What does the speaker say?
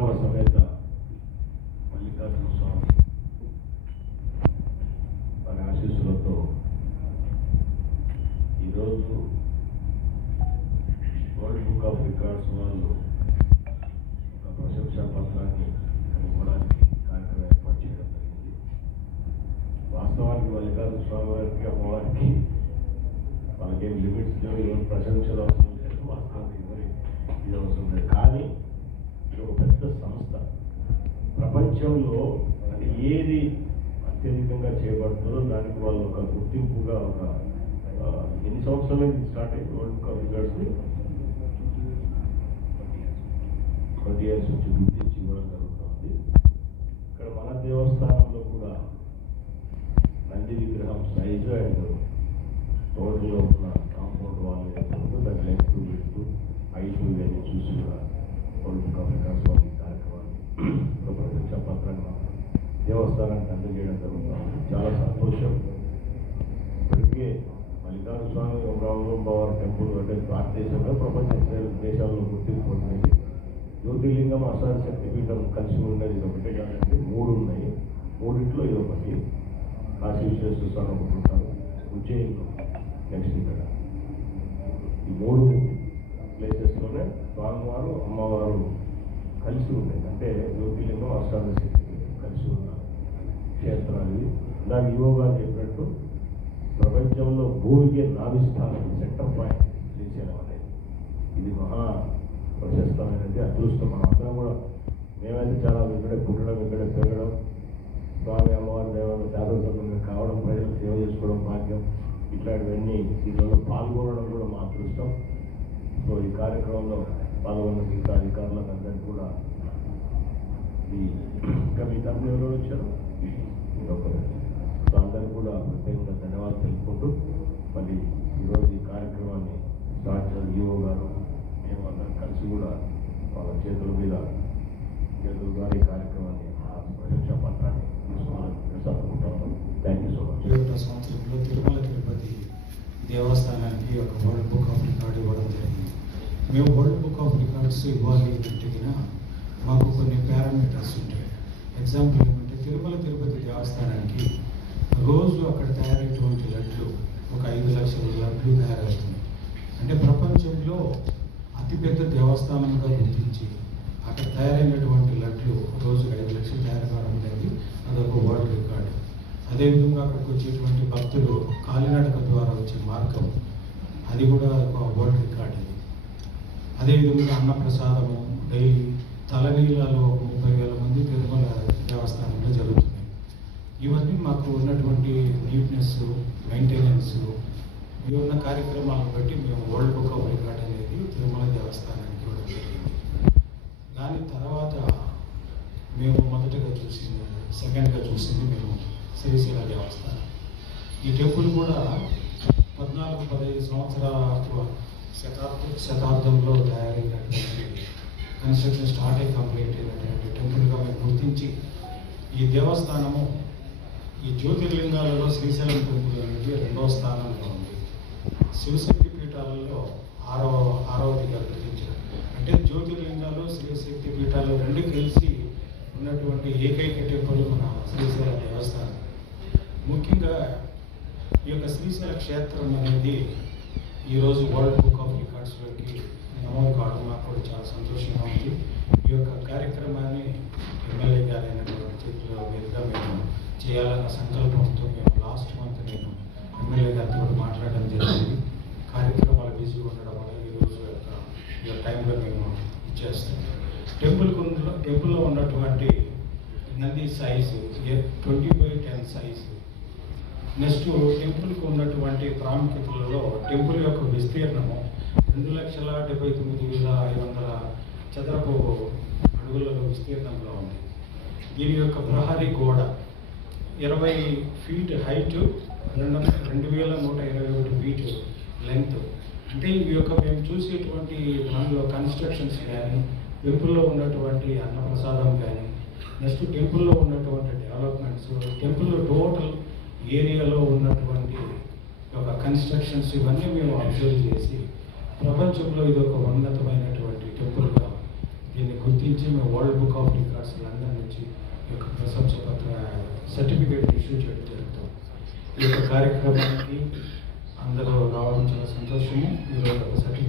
పరశురామ సమేత మల్లికార్జున స్వామి వారి ఆశీస్సులతో ఈరోజు వరల్డ్ బుక్ ఆఫ్ రికార్డ్స్ వాళ్ళు ఒక ప్రశంసా పత్రాన్ని ఇవ్వడానికి కార్యక్రమం ఏర్పాటు చేయడం జరిగింది. వాస్తవానికి మల్లికార్జున స్వామి వారికి అమ్మవారికి వాళ్ళకేం లిమిట్స్ లేవు ఏం ప్రశంసలు అవసరం లేదు వాస్తవానికి మరి ఇది అవసరం లేదు. కానీ ఇది ఒక పెద్ద సంస్థ. ప్రపంచంలో అది ఏది అత్యధికంగా చేయబడుతుందో దానికి వాళ్ళు ఒక గుర్తింపుగా ఒక ఎన్ని సంవత్సరాలు స్టార్ట్ అయింది? World cup of twenty years నుంచి గుర్తించి ఇవ్వడం జరుగుతుంది. ఇక్కడ మన దేవస్థానంలో కూడా నంది విగ్రహం సైజు అండ్ రోడ్లో ఉన్న కాంపౌండ్ వాళ్ళు ఏర్పడుతూ దాని లెఫ్ట్ విడ్త్ ఐదు ఇవన్నీ చూసి కూడా వరల్డ్ బుక్ ఆఫ్ కార్యక్రమాన్ని ప్రత్యక్ష పత్రంగా దేవస్థానానికి అందజేయడం జరుగుతుంది చాలా సంతోషం ఇప్పటికే మల్లికార్జున స్వామి రామరావు టెంపుల్ అంటే భారతదేశంలో ప్రపంచ దేశాల్లో గుర్తింపు పొందింది జ్యోతిర్లింగం అసార శక్తి పీఠం కలిసి ఉన్నది ఇది ఒకటే కాదండి మూడు ఉన్నాయి మూడింట్లో ఇది ఒకటి కాశీ విశ్వేశ్వర స్వామి ఒకటి ఉంటారు ఉజ్జయిన్లో నెక్స్ట్ ఇక్కడ ఈ మూడు ప్లేసెస్లోనే స్వామివారు అమ్మవారు కలిసి ఉన్నాయి అంటే జ్యోతిలింగం అష్టాదశ కలిసి ఉన్నారు క్షేత్రాలు ఇవి. యోగా చెప్పినట్టు ప్రపంచంలో భూమికి నాభిస్థానం సెంటర్ పాయింట్ శ్రీశైలం అనేది ఇది మహా ప్రశస్తమైనది అదృష్టం. మనం అందరం కూడా మేమైతే చాలా ఇక్కడే పుట్టడం ఇక్కడే పెరగడం స్వామి అమ్మవారి దేవాలయం శాసనసభ్యులుగా కావడం ప్రజలకు సేవ చేసుకోవడం భాగ్యం ఇట్లాంటివన్నీ దీనిలో పాల్గొనడం కూడా మా అదృష్టం. సో ఈ కార్యక్రమంలో పాల్గొన్న మిగతా అధికారులకు అందరికీ కూడా ఈ ఇంకా మీ తరఫున ఎవరు వచ్చారు? సో అందరికీ కూడా ప్రత్యేకంగా ధన్యవాదాలు తెలుపుకుంటూ మళ్ళీ ఈరోజు ఈ కార్యక్రమాన్ని స్టార్ట్ చేసిన ఈఓ గారు మేము అందరం కలిసి కూడా వాళ్ళ చేతుల మీద చేతుల ద్వారా ఈ కార్యక్రమాన్ని ఆ ప్రశంసా పత్రాన్ని తీసుకోవాలని థ్యాంక్ యూ సో మచ్ ఒకటో సంవత్సరంలో తిరుమల తిరుపతి దేవస్థానానికి ఒక వరల్డ్ బుక్ ఆఫ్ రికార్డ్ ఇవ్వడం జరిగింది. మేము వరల్డ్ బుక్ ఆఫ్ రికార్డ్స్ ఇవ్వాలి అంటే మాకు కొన్ని పారామీటర్స్ ఉంటాయి. ఎగ్జాంపుల్ ఏమంటే తిరుమల తిరుపతి దేవస్థానానికి రోజు అక్కడ తయారైనటువంటి లడ్లు ఒక ఐదు లక్షల లడ్లు తయారవుతుంది. అంటే ప్రపంచంలో అతిపెద్ద దేవస్థానంగా గుర్తించి అక్కడ తయారైనటువంటి లడ్లు రోజు ఐదు లక్షలు తయారు కావడం అనేది అదొక వరల్డ్ రికార్డు అదేవిధంగా అక్కడికి వచ్చేటువంటి భక్తులు కాలినడక ద్వారా వచ్చే మార్గం అది కూడా ఒక వరల్డ్ రికార్డ్ అది. అదేవిధంగా అన్నప్రసాదము డైలీ తలనీళ్ళలో ఒక ముప్పై వేల మంది తిరుమల దేవస్థానంలో జరుగుతున్నాయి ఇవన్నీ మాకు ఉన్నటువంటి నీట్నెస్ మెయింటెనెన్స్ ఇవి ఉన్న కార్యక్రమాలను బట్టి మేము వరల్డ్ బుక్ ఆఫ్ రికార్డ్ అనేది తిరుమల దేవస్థానానికి ఇవ్వడం జరిగింది దాని తర్వాత మేము మొదటగా చూసింది సెకండ్గా చూసింది మేము శ్రీశైల దేవస్థానం ఈ టెంపుల్ కూడా పద్నాలుగు పదహైదు సంవత్సరాల శతాబ్ద శతాబ్దంలో తయారైనటువంటి కన్స్ట్రక్షన్ స్టార్ట్ అయి కంప్లీట్ అయినటువంటి టెంపుల్గా మేము గుర్తించి ఈ దేవస్థానము ఈ జ్యోతిర్లింగాలలో శ్రీశైలం టెంపుల్ అనేది రెండవ స్థానంలో ఉంది. శివశక్తి పీఠాలలో ఆరవ ఆరవదిగా గుర్తించారు. అంటే జ్యోతిర్లింగాలు శివశక్తి పీఠాలు రెండు కలిసి ఉన్నటువంటి ఏకైక టెంపుల్ మన శ్రీశైల దేవస్థానం. ముఖ్యంగా ఈ యొక్క శ్రీశైల క్షేత్రం అనేది ఈరోజు వరల్డ్ బుక్ ఆఫ్ రికార్డ్స్లోకి నమోదు కావడం నాకు కూడా చాలా సంతోషంగా ఉంది. ఈ యొక్క కార్యక్రమాన్ని ఎమ్మెల్యే గారైనటువంటి చేతిలో మీదుగా మేము చేయాలన్న సంకల్పంతో మేము లాస్ట్ మంత్ నేను ఎమ్మెల్యే గారితో కూడా మాట్లాడడం జరిగింది. కార్యక్రమాలు బిజీగా ఉండడం వల్ల ఈరోజు యొక్క ఈ యొక్క టైంలో మేము ఇచ్చేస్తాం టెంపుల్ టెంపుల్లో ఉన్నటువంటి Nandi size twenty by ten size next టెంపుల్కి ఉన్నటువంటి ప్రాముఖ్యతలలో టెంపుల్ యొక్క విస్తీర్ణము రెండు లక్షల డెబ్బై తొమ్మిది వేల ఐదు వందల చదరపు అడుగుల విస్తీర్ణంలో ఉంది. దీని యొక్క ప్రహరీ గోడ ఇరవై ఫీట్ హైట్ రెండు రెండు వేల నూట ఇరవై ఒకటి ఫీట్ లెంత్ అంటే ఇవి యొక్క మేము చూసేటువంటి దానిలో కన్స్ట్రక్షన్స్ కానీ టెంపుల్లో ఉన్నటువంటి అన్నప్రసాదం కానీ నెక్స్ట్ టెంపుల్లో ఉన్నటువంటి డెవలప్మెంట్స్ టెంపుల్లో టోటల్ ఏరియాలో ఉన్నటువంటి ఒక కన్స్ట్రక్షన్స్ ఇవన్నీ మేము అబ్జర్వ్ చేసి ప్రపంచంలో ఇది ఒక ఉన్నతమైనటువంటి టెంపుల్గా దీన్ని గుర్తించి మేము world book of records London నుంచి ఈ యొక్క ప్రశంస పత్ర సర్టిఫికేట్ ఇష్యూ చేయడం జరుగుతుంది. ఈ యొక్క కార్యక్రమానికి అందరూ రావడం చాలా సంతోషము. ఈరోజు ఒక సర్టిఫికేట్